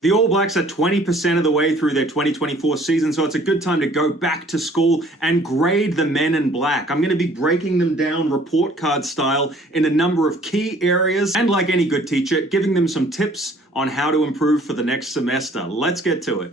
The All Blacks are 20% of the way through their 2024 season, so it's a good time to go back to school and grade the men in black. I'm going to be breaking them down report card style in a number of key areas, and like any good teacher, giving them some tips on how to improve for the next semester. Let's get to it.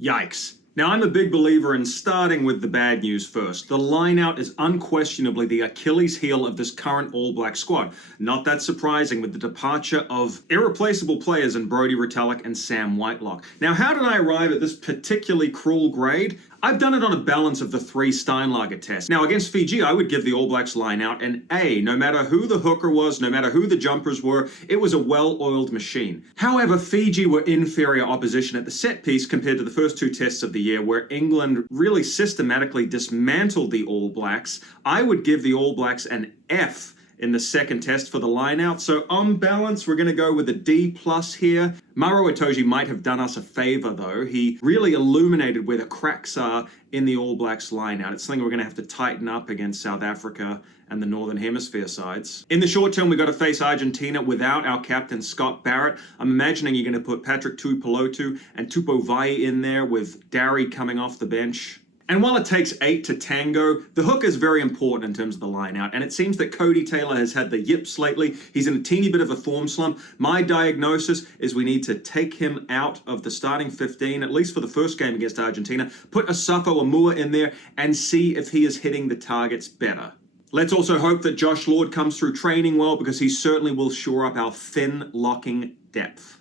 Yikes. Now, I'm a big believer in starting with the bad news first. The lineout is unquestionably the Achilles heel of this current All Black squad. Not that surprising with the departure of irreplaceable players in Brodie, Retallick, and Sam Whitelock. Now, how did I arrive at this particularly cruel grade? I've done it on a balance of the 3 Steinlager tests. Now, against Fiji, I would give the All Blacks lineout an A. No matter who the hooker was, no matter who the jumpers were, it was a well-oiled machine. However, Fiji were inferior opposition at the set piece compared to the first 2 tests of the year, where England really systematically dismantled the All Blacks. I would give the All Blacks an F in the second test for the lineout. So on balance, we're going to go with a D+ here. Maro Itoje might have done us a favor, though. He really illuminated where the cracks are in the All Blacks lineout. It's something we're going to have to tighten up against South Africa and the Northern Hemisphere sides. In the short term, we've got to face Argentina without our captain, Scott Barrett. I'm imagining you're going to put Patrick Tuipulotu and Tupou Vaa'i in there with Darry coming off the bench. And while it takes 8 to tango, the hook is very important in terms of the line-out, and it seems that Cody Taylor has had the yips lately. He's in a teeny bit of a form slump. My diagnosis is we need to take him out of the starting 15, at least for the first game against Argentina, put Asafo Amua in there, and see if he is hitting the targets better. Let's also hope that Josh Lord comes through training well, because he certainly will shore up our thin locking depth.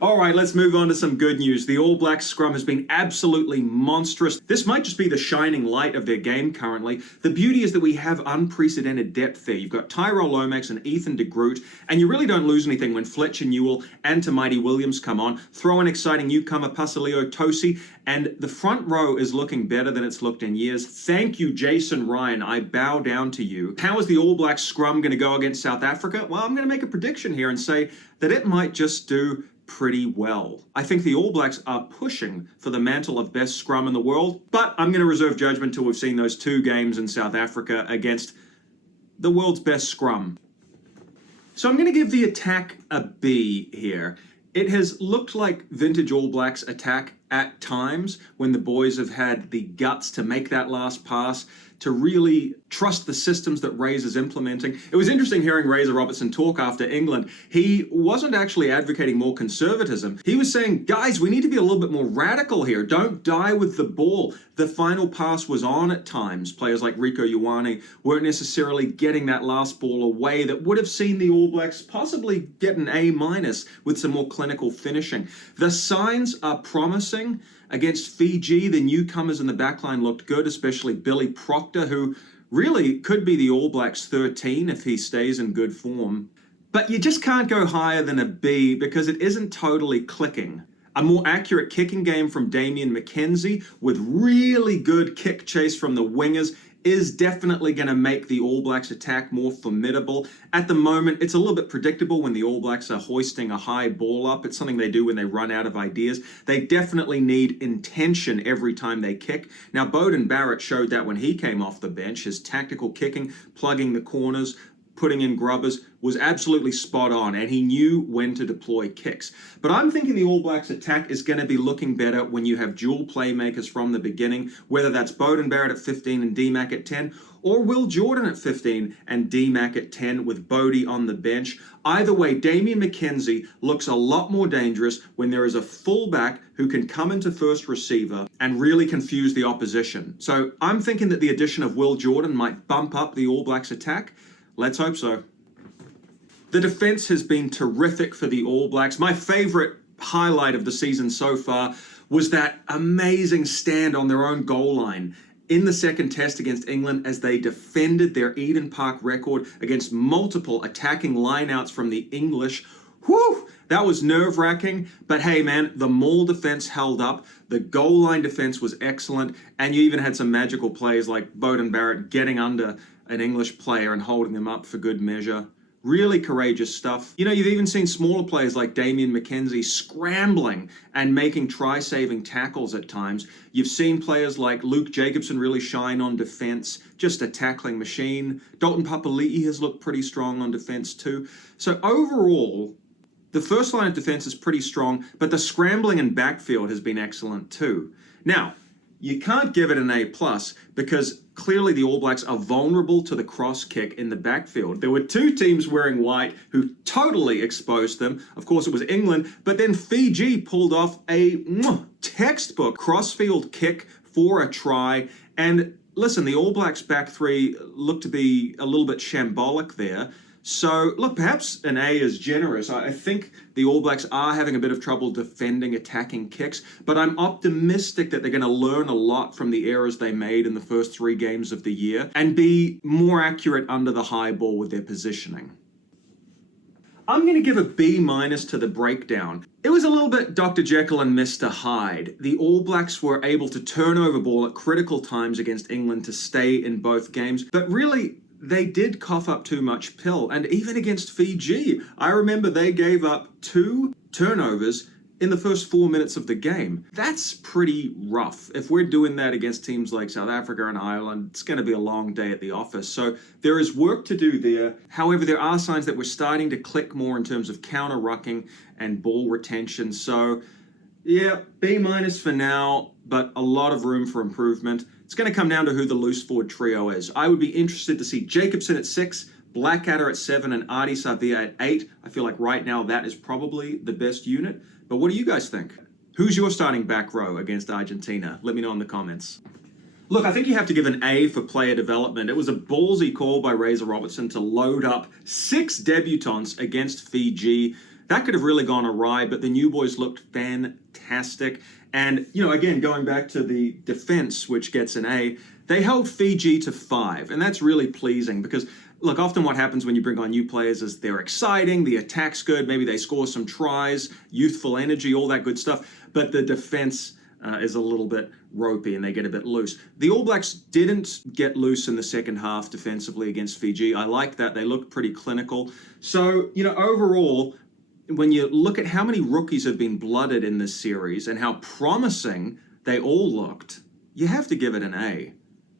All right, let's move on to some good news. The All Blacks scrum has been absolutely monstrous. This might just be the shining light of their game currently. The beauty is that we have unprecedented depth there. You've got Tyrell Lomax and Ethan de Groot, and you really don't lose anything when Fletcher Newell and Tamaiti Williams come on. Throw an exciting newcomer, Pasaleo Tosi, and the front row is looking better than it's looked in years. Thank you, Jason Ryan. I bow down to you. How is the All Blacks scrum going to go against South Africa? Well, I'm going to make a prediction here and say that it might just do pretty well. I think the All Blacks are pushing for the mantle of best scrum in the world, but I'm going to reserve judgment till we've seen those 2 games in South Africa against the world's best scrum. So I'm going to give the attack a B here. It has looked like vintage All Blacks attack at times when the boys have had the guts to make that last pass, to really trust the systems that Razor's implementing. It was interesting hearing Razor Robertson talk after England. He wasn't actually advocating more conservatism. He was saying, guys, we need to be a little bit more radical here. Don't die with the ball. The final pass was on at times. Players like Rieko Ioane weren't necessarily getting that last ball away that would have seen the All Blacks possibly get an A- with some more clinical finishing. The signs are promising. Against Fiji, the newcomers in the backline looked good, especially Billy Proctor, who really could be the All Blacks 13 if he stays in good form. But you just can't go higher than a B because it isn't totally clicking. A more accurate kicking game from Damian McKenzie with really good kick chase from the wingers is definitely going to make the All Blacks attack more formidable. At the moment, it's a little bit predictable when the All Blacks are hoisting a high ball up. It's something they do when they run out of ideas. They definitely need intention every time they kick. Now, Beauden Barrett showed that when he came off the bench. His tactical kicking, plugging the corners, putting in grubbers was absolutely spot on, and he knew when to deploy kicks. But I'm thinking the All Blacks attack is going to be looking better when you have dual playmakers from the beginning, whether that's Beauden Barrett at 15 and D-Mac at 10, or Will Jordan at 15 and D-Mac at 10 with Brodie on the bench. Either way, Damian McKenzie looks a lot more dangerous when there is a fullback who can come into first receiver and really confuse the opposition. So I'm thinking that the addition of Will Jordan might bump up the All Blacks attack. Let's hope so. The defense has been terrific for the All Blacks. My favorite highlight of the season so far was that amazing stand on their own goal line in the second test against England as they defended their Eden Park record against multiple attacking lineouts from the English. Whew, that was nerve-wracking, but hey man, the maul defense held up, the goal line defense was excellent, and you even had some magical plays like Beauden Barrett getting under an English player and holding them up for good measure. Really courageous stuff. You know, you've even seen smaller players like Damian McKenzie scrambling and making try-saving tackles at times. You've seen players like Luke Jacobson really shine on defense, just a tackling machine. Dalton Papali'i has looked pretty strong on defense too. So overall, The first line of defense is pretty strong, but the scrambling and backfield has been excellent too. Now, you can't give it an A+ because clearly the All Blacks are vulnerable to the cross kick in the backfield. There were two teams wearing white who totally exposed them. Of course, it was England, but then Fiji pulled off a textbook crossfield kick for a try. And listen, the All Blacks back three looked to be a little bit shambolic there. So, look, perhaps an A is generous. I think the All Blacks are having a bit of trouble defending attacking kicks, but I'm optimistic that they're going to learn a lot from the errors they made in the first 3 games of the year and be more accurate under the high ball with their positioning. I'm going to give a B- to the breakdown. It was a little bit Dr. Jekyll and Mr. Hyde. The All Blacks were able to turn over ball at critical times against England to stay in both games, but really, they did cough up too much pill. And even against Fiji, I remember they gave up 2 turnovers in the first 4 minutes of the game. That's pretty rough. If we're doing that against teams like South Africa and Ireland, it's going to be a long day at the office. So there is work to do there. However, there are signs that we're starting to click more in terms of counter-rucking and ball retention. So yeah, B- for now, but a lot of room for improvement. It's going to come down to who the loose forward trio is. I would be interested to see Jacobson at 6, Blackadder at 7, and Ardie Savea at 8. I feel like right now that is probably the best unit. But what do you guys think? Who's your starting back row against Argentina? Let me know in the comments. Look, I think you have to give an A for player development. It was a ballsy call by Razor Robertson to load up 6 debutants against Fiji. That could have really gone awry, but the new boys looked fantastic. And, again, going back to the defense, which gets an A, they held Fiji to 5. And that's really pleasing because, look, often what happens when you bring on new players is they're exciting, the attack's good, maybe they score some tries, youthful energy, all that good stuff. But the defense is a little bit ropey and they get a bit loose. The All Blacks didn't get loose in the second half defensively against Fiji. I like that. They looked pretty clinical. So, overall, when you look at how many rookies have been blooded in this series and how promising they all looked, you have to give it an A.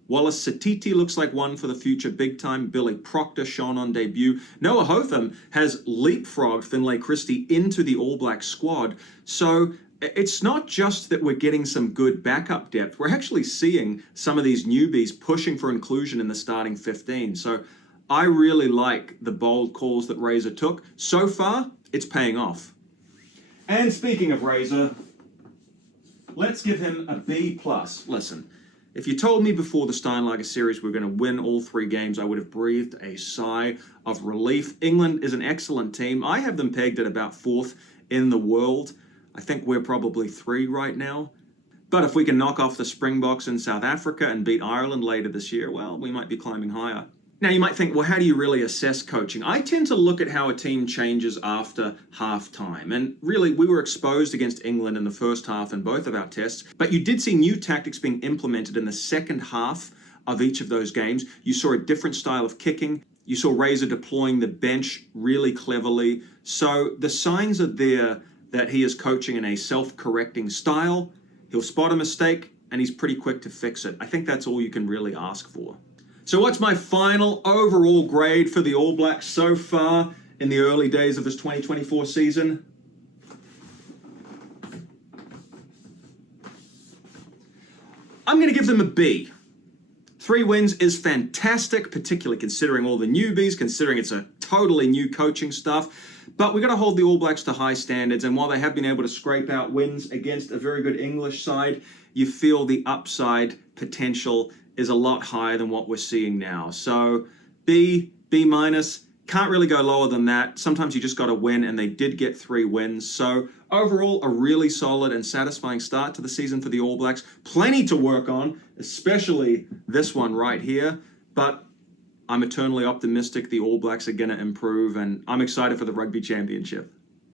Wallace Satiti looks like one for the future big time. Billy Proctor shone on debut. Noah Hotham has leapfrogged Finlay Christie into the All Black squad. So it's not just that we're getting some good backup depth. We're actually seeing some of these newbies pushing for inclusion in the starting 15. So I really like the bold calls that Razor took. So far, it's paying off. And speaking of Razor, let's give him a B+. Listen, if you told me before the Steinlager series we were going to win all 3 games, I would have breathed a sigh of relief. England is an excellent team. I have them pegged at about 4th in the world. I think we're probably 3 right now. But if we can knock off the Springboks in South Africa and beat Ireland later this year, well, we might be climbing higher. Now, you might think, well, how do you really assess coaching? I tend to look at how a team changes after halftime. And really, we were exposed against England in the first half in both of our tests. But you did see new tactics being implemented in the second half of each of those games. You saw a different style of kicking. You saw Razor deploying the bench really cleverly. So the signs are there that he is coaching in a self-correcting style. He'll spot a mistake, and he's pretty quick to fix it. I think that's all you can really ask for. So what's my final overall grade for the All Blacks so far in the early days of this 2024 season? I'm going to give them a B. 3 wins is fantastic, particularly considering all the newbies, considering it's a totally new coaching staff. But we've got to hold the All Blacks to high standards. And while they have been able to scrape out wins against a very good English side, you feel the upside potential is a lot higher than what we're seeing now. So B, B-, can't really go lower than that. Sometimes you just got to win, and they did get 3 wins. So overall, a really solid and satisfying start to the season for the All Blacks. Plenty to work on, especially this one right here. But I'm eternally optimistic the All Blacks are going to improve, and I'm excited for the Rugby Championship.